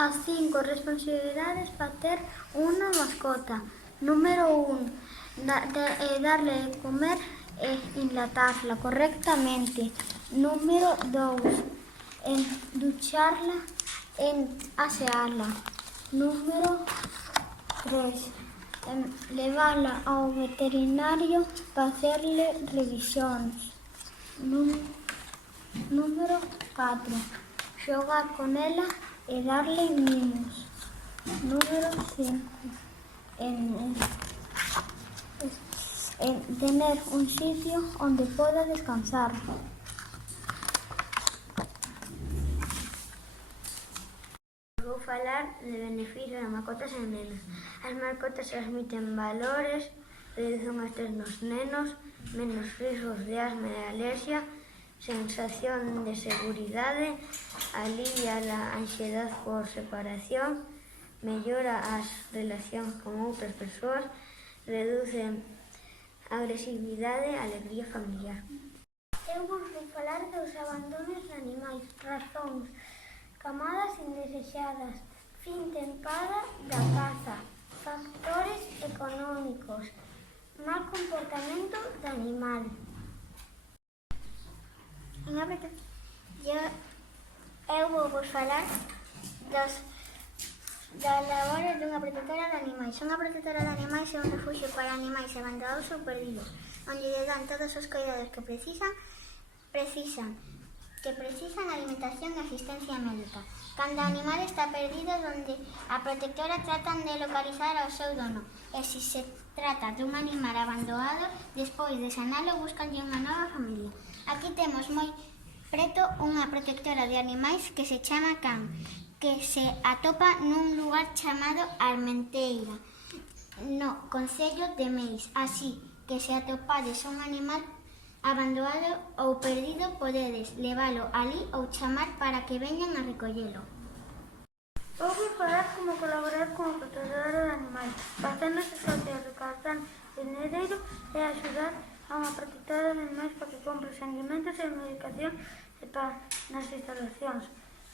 As 5 responsabilidades para ter unha mascota. Número 1. Darle de comer e enlatarla correctamente. Número 2. Ducharla e asearla. Número 3. Levala ao veterinario para hacerle revisións. Número 4. Xogar con ela e darle mimos. Número 5. Tener un sitio onde poda descansar. Vou falar de beneficios das mascotas en nenos. As mascotas transmiten valores, reducen o estrés nos nenos, menos riscos de asma e alergia, sensación de seguridade, alivia a ansiedade por separación, mellora as relacións con outras persoas, reduce a agresividade e alegría familiar. Eu vou falar dos abandonos de animais, razóns, camadas indesexadas, fin tempada da caza, factores económicos, mal comportamento do animal. Eu vou vos falar das labores dunha protectora de animais. Unha protectora de animais é un refugio para animais abandonados ou perdidos, onde lle dan todos os cuidados que precisan alimentación e asistencia médica. Cando o animal está perdido, onde a protectora tratan de localizar ao seu dono, e se se trata dun animal abandonado, despois de sanalo, buscanlle unha nova familia. Aquí temos moi preto unha protectora de animais que se chama Can, que se atopa nun lugar chamado Armenteira, no concello de Meis. Así que se atopades un animal abandonado ou perdido, podedes levalo alí ou chamar para que veñan a recollelo. Vou vos falar como colaborar con o protector de animais, facéndose socio do cartán dinereiro e axudar a unha protectora de animais para que compre os alimentos e medicación e nas instalacións.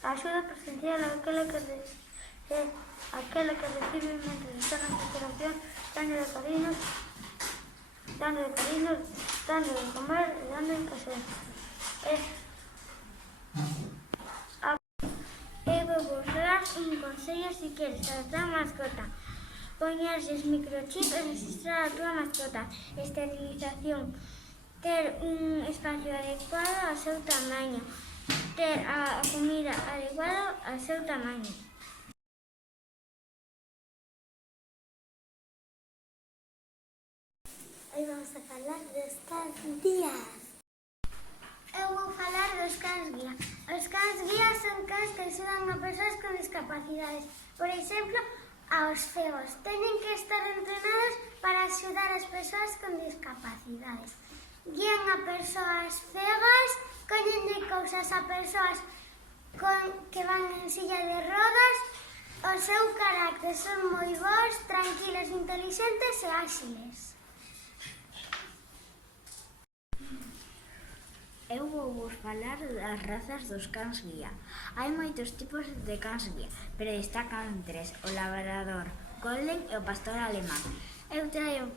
A axuda presencial é aquela que recibe mentre está na instalación, dando de cariños, dando de comer e dando de caser. Eu vou vos dar un consello se queres a tua mascota. Poñerlles microchip e registrar a tua mascota. Esterilización. Ter un espacio adecuado ao seu tamaño. Ter a comida adecuada ao seu tamaño. Hoy vamos a falar dos cans guías. Eu vou falar dos cans guía. Os cans guía son cans que axudan a persoas con discapacidades. Por exemplo, aos cegos. Teñen que estar entrenados para axudar as persoas con discapacidades. Guían a persoas cegas, collenlle cousas a persoas que van en silla de rodas. O seu carácter son moi bons, tranquilos, intelixentes e áxiles. Eu vou vos falar das razas dos cans guía. Hai moitos tipos de cans guía, pero destacan 3, o labrador, golden e o pastor alemán. Eu traio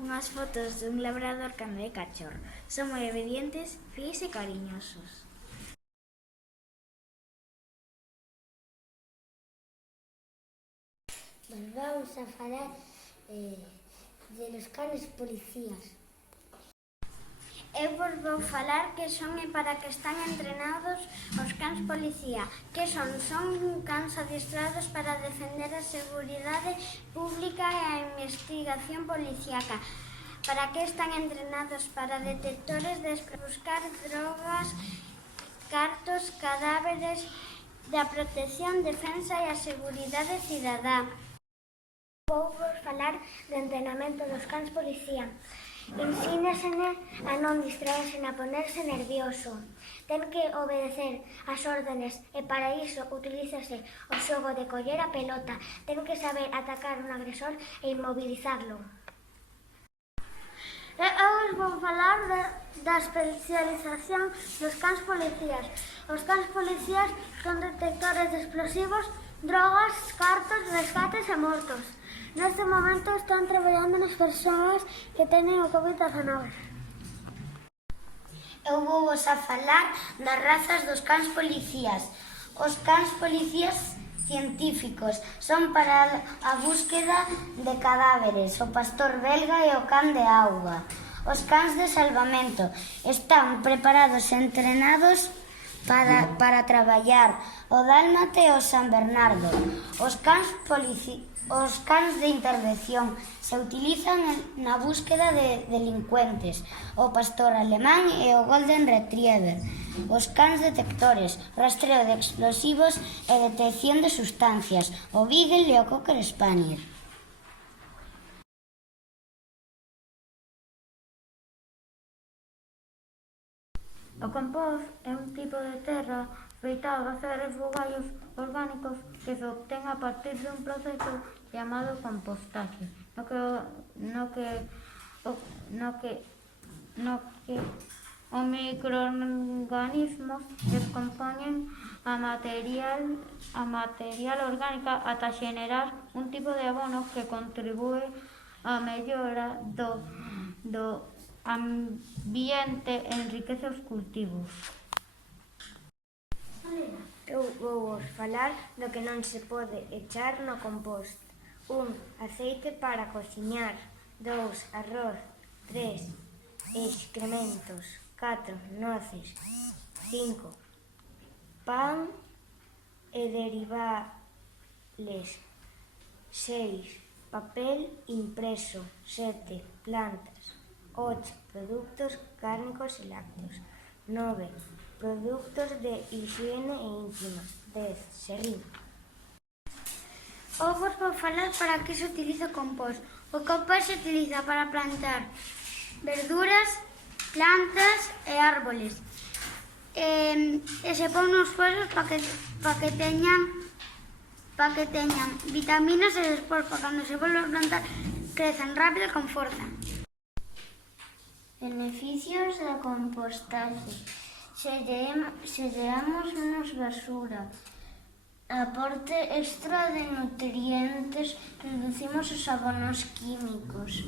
unhas fotos dun labrador cando é cachorro. Son moi obedientes, fíos e cariñosos. Vamos a falar de los canes policías. Eu vos vou falar que son e para que están entrenados os cans policía, que son cans adiestrados para defender a seguridade pública e a investigación policíaca. Para que están entrenados para detectores de buscar drogas, cartos, cadáveres, da protección, defensa e a seguridade cidadá. Vou vos falar do entrenamento dos cans policía. Ensínasene a non distraerse, a ponerse nervioso. Ten que obedecer as órdenes e para iso utilízase o xogo de coller a pelota. Ten que saber atacar un agresor e inmobilizarlo. Eu vou falar da especialización dos cans policías. Os cans policías son detectores de explosivos, drogas, cartos, rescates e mortos. Neste momento están traballando nas persoas que teñen o COVID-19. Eu vou vos a falar das razas dos cans policías. Os cans policías científicos son para a búsqueda de cadáveres, o pastor belga e o can de auga. Os cans de salvamento están preparados e entrenados para traballar, o dálmata e o San Bernardo. Os cans de intervención se utilizan na búsqueda de delincuentes, o pastor alemán e o golden retriever. Os cans detectores, rastreo de explosivos e detección de sustancias, o beagle e o cocker spaniel. O compost é un tipo de terra feita a base de refugallos orgánicos que se obtén a partir dun proceso chamado compostaxe, no que os microorganismos descompoñen a material orgánica ata xenerar un tipo de abono que contribúe á mellora do ambiente e enriquece os cultivos. Eu vou vos falar do que non se pode echar no compost. 1. Aceite para cociñar. 2. Arroz. 3. Excrementos. 4. Noces. 5. Pan e derivables. 6. Papel impreso. 7. Plantas. 8. Produtos cárnicos e lácteos. 9. Produtos de higiene e íntima. 10. Serrín. Eu vos vou falar para que se utiliza o compost. O compost se utiliza para plantar verduras, plantas e árboles. E se pon nos suelos para que teñan vitaminas e despois para cando se volvan a plantar crezan rápido e con forza. Beneficios da compostaxe. Xeramos menos basura. Aporte extra de nutrientes, reducimos os abonos químicos.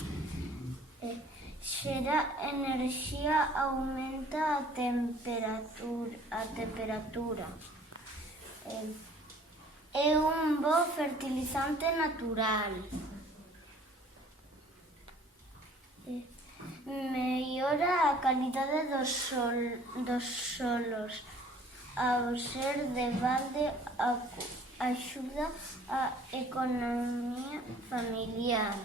Xera enerxía, aumenta a temperatura. É un bo fertilizante natural. Mellora a calidade dos solos. Ao ser de balde, axuda a economía familiar.